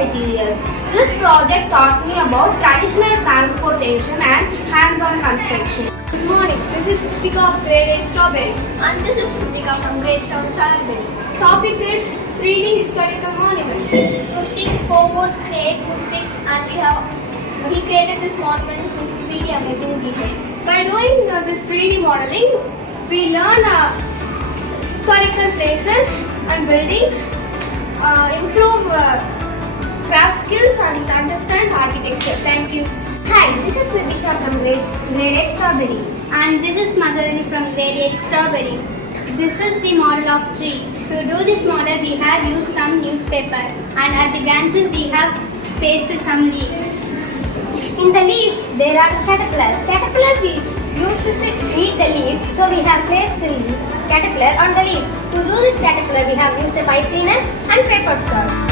materials. This project taught me about traditional transportation and hands-on construction. Good morning, this is Ritika of grade 8 Strawberry. And this is Ritika from grade 7 Chellammal. Topic is reading historical monuments. To sing, forward, create, woodpicks, and he created this monument in 3D amazing detail. By doing this 3D modeling, we learn historical places and buildings, improve craft skills and understand architecture. Thank you. Hi, this is Vidisha from grade 8 Strawberry. And this is Madhurani from grade 8 Strawberry. This is the model of tree. To do this model, we have used some newspaper, and at the branches we have spaced some leaves. In the leaves, there are caterpillars. Caterpillar we used to eat the leaves, so we have placed the caterpillar on the leaf. To do this caterpillar, we have used a pipe cleaner and paper straw.